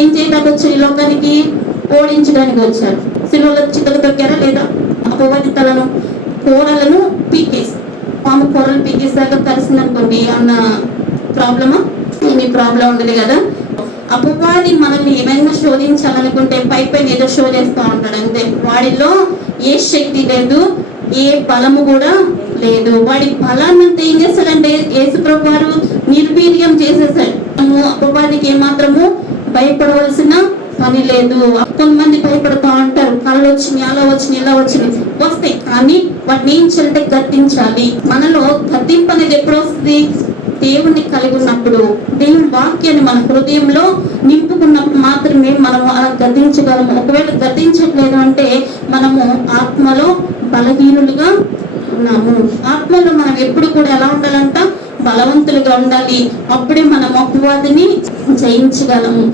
ఏం చేయడానికి వచ్చారు ఈ లోకానికి ఓడించడానికి వచ్చారు. సిలువలో చితక తొక్కారా లేదా? అపవాది తలను కూరలను పీకేసి పాము కూరలు పీకేసాక కలిసింది అనుకోండి అన్న ప్రాబ్లమా? ఏమి ప్రాబ్లం ఉండదు కదా. అపవాది మనల్ని ఏమైనా శోధించాలనుకుంటే పై పైన ఏదో శోధిస్తూ ఉంటాడు అంతే. వాడిలో ఏ శక్తి లేదు ఏ బలము కూడా లేదు. వాడి బలాన్ని అంతా ఏం చేస్తాడంటే యేసుప్రభు వారు నిర్వీర్యం చేసేసాడు అపవాదికి ఏమాత్రము భయపడవలసిన పని లేదు. కొంతమంది భయపడుతూ ఉంటారు. కళ్ళు వచ్చినాయి అలా వచ్చినాయి ఇలా వచ్చినాయి వస్తాయి. కానీ వాటిని ఏం చేయాలంటే గద్దించాలి. మనలో గద్దింపు అనేది ఎప్పుడు వస్తుంది? దేవుణ్ణి కలిగి ఉన్నప్పుడు. దేవుని వాక్యాన్ని మన హృదయంలో నింపుకున్నప్పుడు మాత్రమే మనం అలా గద్దించగలము ఒకవేళ గద్దించట్లేదు అంటే మనము ఆత్మలో బలహీనులుగా ఉన్నాము. ఆత్మలో మనం ఎప్పుడు కూడా ఎలా ఉండాలంట? బలవంతులుగా ఉండాలి. అప్పుడే మనం అపవాదిని జయించగలము.